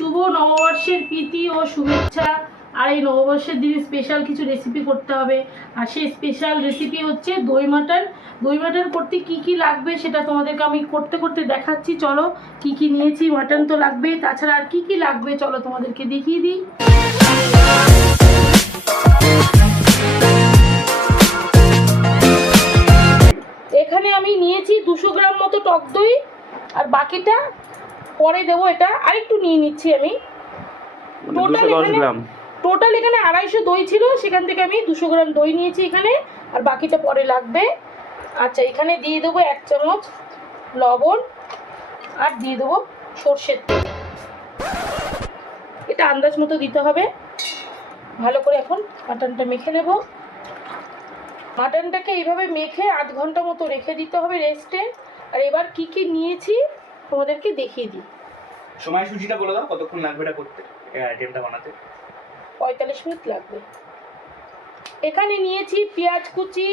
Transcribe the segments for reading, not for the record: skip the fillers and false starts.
শুভ নববর্ষের প্রীতি ও শুভেচ্ছা। আর এই নববর্ষের দিনে স্পেশাল কিছু রেসিপি করতে হবে, আর সেই স্পেশাল রেসিপি হচ্ছে দই মাটন। দই মাটন করতে কি কি লাগবে সেটা তোমাদেরকে আমি করতে করতে দেখাচ্ছি। চলো কি কি নিয়েছি, মাটন তো লাগবে, তাছাড়া আর কি কি লাগবে চলো তোমাদেরকে দেখিয়ে দিই। এখানে আমি নিয়েছি 200 গ্রাম মতো টক দই, আর বাকিটা পরে দেবো। এটা আরেকটু নিয়ে নিচ্ছি আমি। টোটাল এখানে 250 দই ছিল, সেখান থেকে আমি 200 গ্রাম দই নিয়েছি এখানে, আর বাকিটা পরে লাগবে। আচ্ছা, এখানে দিয়ে দেবো 1 চামচ লবণ, আর দিয়ে দেবো সর্ষের তেল। এটা আন্দাজ মতো দিতে হবে। ভালো করে এখন মাটনটা মেখে নেব। মাটনটাকে এইভাবে মেখে 8 ঘন্টা মতো রেখে দিতে হবে রেস্টে। আর এবার কি কি নিয়েছি তোমাদেরকে দেখিয়ে দিই। সময়সূচিটা বলে দাও, কতক্ষণ লাগবে এটা করতে, এই আইটেমটা বানাতে? 45 মিনিট লাগবে। এখানে নিয়েছি পেঁয়াজ কুচি,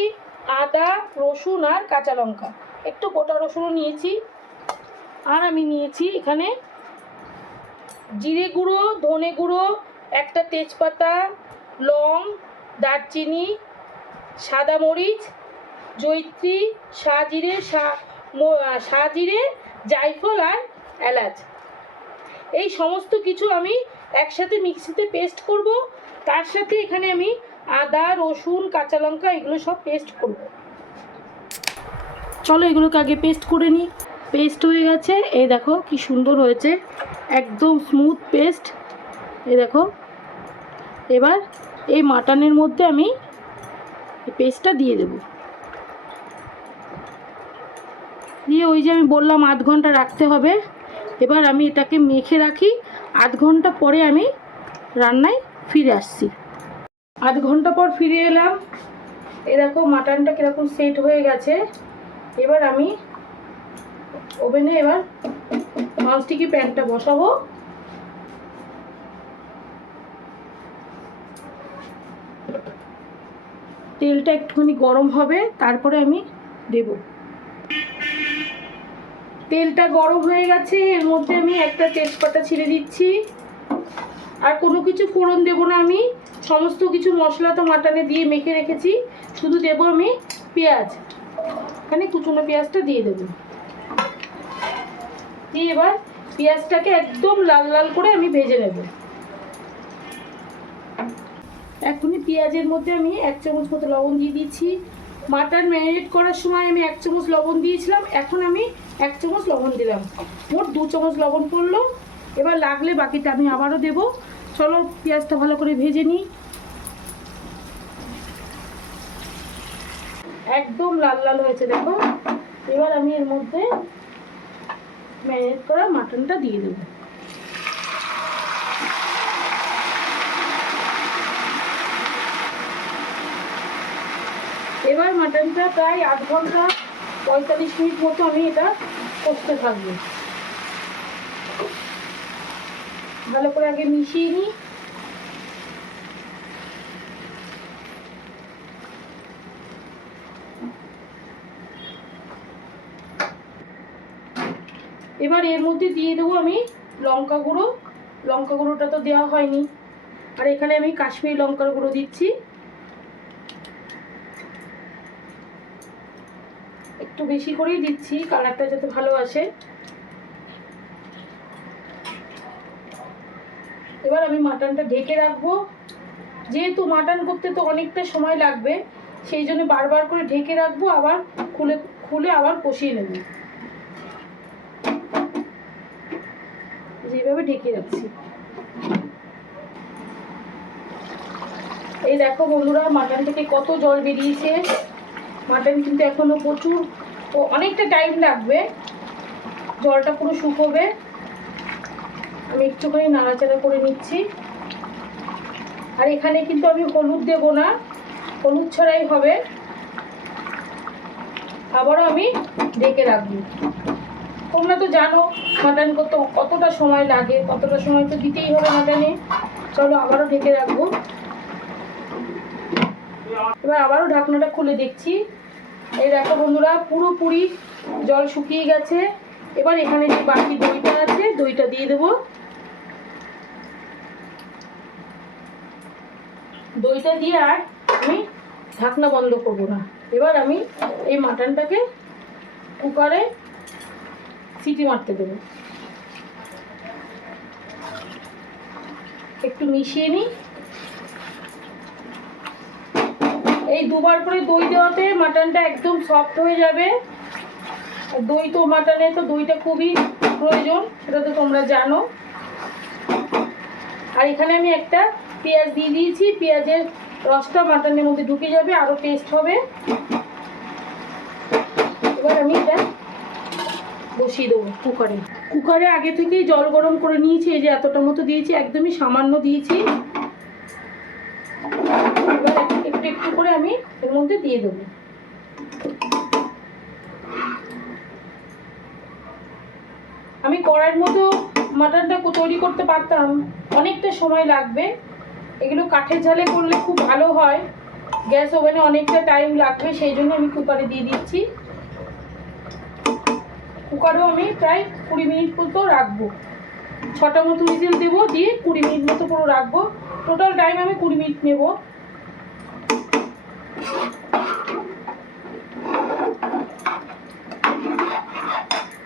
আদা, রসুন আর কাঁচা লঙ্কা, একটু গোটা রসুনও নিয়েছি। আর আমি নিয়েছি এখানে জিরে গুঁড়ো, ধনে গুঁড়ো, একটা তেজপাতা, লং, দারচিনি, সাদা মরিচ, জয়িত্রী, সাজিরে, জায়ফল আর এলাচ। এই সমস্ত কিছু আমি একসাথে মিক্সিতে পেস্ট করব। তার সাথে এখানে আমি আদা, রসুন, কাঁচা লঙ্কা এগুলো সব পেস্ট করব। চলো এগুলোকে আগে পেস্ট করে নিই। পেস্ট হয়ে গেছে, এই দেখো কি সুন্দর হয়েছে, একদম স্মুথ পেস্ট। এই দেখো, এবার এই মাটনের মধ্যে আমি এই পেস্টটা দিয়ে দেব। দিয়ে ওই যে আমি বললাম 8 ঘন্টা রাখতে হবে। এবার আমি এটাকে মেখে রাখি। 8 ঘন্টা পরে আমি রান্নায় ফিরে আসছি। 8 ঘন্টা পর ফিরে এলাম। এরকম মাটনটা কীরকম সেট হয়ে গেছে। এবার আমি ওভেনে এবার ননস্টিকি প্যানটা বসাবো। তেলটা একটুখানি গরম হবে, তারপরে আমি দেব। তেলটা গরম হয়ে গেছে, এর মধ্যে আমি একটা তেজপাতা ছিঁড়ে দিচ্ছি। আর কোনো কিছু ফোড়ন দেবো না আমি, সমস্ত কিছু মশলা তো মাটনে দিয়ে মেখে রেখেছি। শুধু দেবো আমি পেঁয়াজ, এখানে কুচনো পেঁয়াজটা দিয়ে দেবো। দিয়ে এবার পেঁয়াজটাকে একদম লাল লাল করে আমি ভেজে নেব। এখনই পেঁয়াজের মধ্যে আমি 1 চামচ মতো লবণ দিয়ে দিচ্ছি। মাটন ম্যারিনেট করার সময় আমি 1 চামচ লবণ দিয়েছিলাম, এখন আমি 1 চামচ লবণ দিলাম, মোট 2 চামচ লবণ পড়লো। এবার লাগলে বাকিটা আমি আবারও দেবো। চলো পেঁয়াজটা ভালো করে ভেজে নিই। একদম লাল লাল হয়েছে দেখো। এবার আমি এর মধ্যে ম্যারিনেট করা মাটনটা দিয়ে দেবো। এবার মাটনটা প্রায় 8 ঘন্টা 45 মিনিট মতো আমি এটা কষতে থাকবো। ভালো করে আগে মিশিয়ে নিই। এবার এর মধ্যে দিয়ে দেবো আমি লঙ্কা গুঁড়ো। লঙ্কা গুঁড়োটা তো দেওয়া হয়নি, আর এখানে আমি কাশ্মীরি লঙ্কার গুঁড়ো দিচ্ছি, একটু বেশি করেই দিচ্ছি, কালারটা যাতে ভালো আসে। এবার আমি মাটনটা ঢেকে রাখবো। যেহেতু মাটন করতে তো অনেকটা সময় লাগবে, সেই জন্য বারবার করে ঢেকে রাখবো, আবার খুলে আবার কষিয়ে নেব। যেভাবে ঢেকে রাখছি। এই দেখো বন্ধুরা, মাটন থেকে কত জল বেরিয়েছে। মাটন কিন্তু এখনো প্রচুর, অনেকটা টাইম লাগবে, জলটা পুরো শুকোবে। আমি একটুখানি নাড়াচাড়া করে নিচ্ছি। আর এখানে কিন্তু আমি হলুদ দেব না, হলুদ ছাড়াই হবে। আবারও আমি ঢেকে রাখবো। তোমরা তো জানো মাটন করতে কতটা সময় লাগে, কতটা সময় তো দিতেই হবে মাটনে। চলো আবারও ঢেকে রাখবো। এবার আবারও ঢাকনাটা খুলে দেখছি। এই দেখো বন্ধুরা, পুরোপুরি জল শুকিয়ে গেছে। এবার এখানে যে বাকি দইটা আছে, দইটা দিয়ে দেবো। দইটা দিয়ে আর আমি ঢাকনা বন্ধ করব না। এবার আমি এই মাটনটাকে কুকারে সিটি মারতে দেবো। একটু মিশিয়ে নিই। এই দুবার করে দই দেওয়াতে মাটনটা একদম সফট হয়ে যাবে। দই তো মাটনে তো দইটা খুবই প্রয়োজন, সেটা তো তোমরা জানো। আর এখানে আমি একটা পেঁয়াজ দিয়ে দিয়েছি, পেঁয়াজের রসটা মাটনের মধ্যে ঢুকে যাবে, আরও টেস্ট হবে। এবার আমি এটা বসিয়ে দেবো কুকারে। কুকারে আগে থেকেই জল গরম করে নিয়েছি, এই যে এতটা মতো দিয়েছি, একদমই সামান্য দিয়েছি। এবার একটু একটু করে আমি এর মধ্যে দিয়ে দেবো। আমি কড়াইয়ের মতো মাটনটা তৈরি করতে পারতাম, অনেকটা সময় লাগবে। এগুলো কাঠের ঝালে করলে খুব ভালো হয়, গ্যাস ওভেনে অনেকটা টাইম লাগবে, সেই জন্য আমি কুকারে দিয়ে দিচ্ছি। কুকারেও আমি প্রায় 20 মিনিট মতো রাখবো। 6টা মতো হুইসেল দেবো, দিয়ে 20 মিনিট মতো পুরো রাখবো। টোটাল টাইম আমি 20 মিনিট নেব।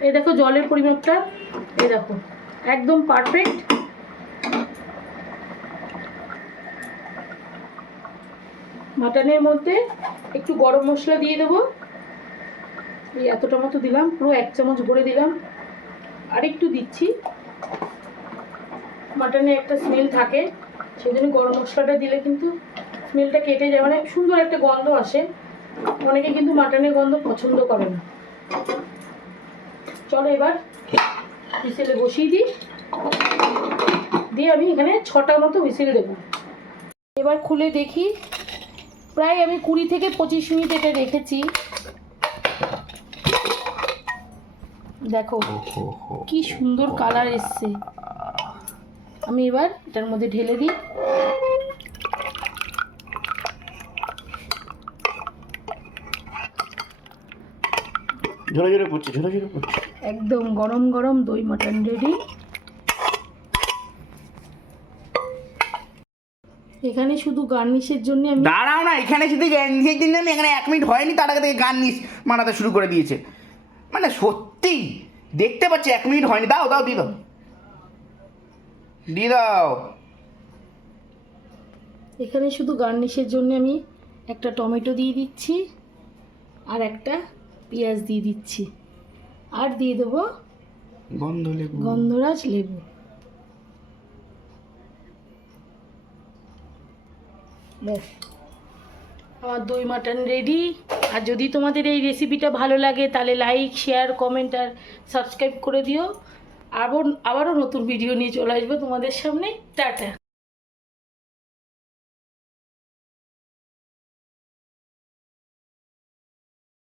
এই দেখো জলের পরিমাপটা, এই দেখো একদম পারফেক্ট। মাটনের মধ্যে একটু গরম মশলা দিয়ে দেবো, এই এতটা মতো দিলাম, পুরো 1 চামচ ভরে দিলাম। আর একটু দিচ্ছি, মাটনে একটা স্মেল থাকে, সেই জন্য গরম মশলাটা দিলে কিন্তু স্মেলটা কেটে যায়, মানে সুন্দর একটা গন্ধ আসে। অনেকে কিন্তু মাটনের গন্ধ পছন্দ করে না। চলো এবার হুইসেলে বসিয়ে দিই, দিয়ে আমি এখানে 6টা মতো হুইসেল দেবো। এবার খুলে দেখি, প্রায় আমি 20 থেকে 25 মিনিট এটা রেখেছি। দেখো কি সুন্দর কালার এসছে। আমি এবার এটার মধ্যে ঢেলে দিই। ঝরে ঝরে পড়ছে, ঝরে ঝরে পড়ছে। একদম গরম গরম দই মাটন রেডি। এখানে শুধু গার্নিশের জন্য আমি দাঁড়াও না, এখানে শুধু গার্নিশের জন্য আমি এখানে 1 মিনিট হয়নি, তার আগে থেকে গার্নিশ মারাতে শুরু করে দিয়েছে। মানে সত্যি দেখতে পাচ্ছি 1 মিনিট হয়নি। দাও দাও, দিয়ে দাও, দিয়ে দাও। এখানে শুধু গার্নিশের জন্য আমি একটা টমেটো দিয়ে দিচ্ছি, আর একটা পেঁয়াজ দিয়ে দিচ্ছি, আর দিয়ে দেবো গন্ধরাজ লেবু। ব্যাস, আমার দই মাটন রেডি। আর যদি তোমাদের এই রেসিপিটা ভালো লাগে তাহলে লাইক, শেয়ার, কমেন্ট আর সাবস্ক্রাইব করে দিও। আবারও নতুন ভিডিও নিয়ে চলে আসবো তোমাদের সামনে। টাটা।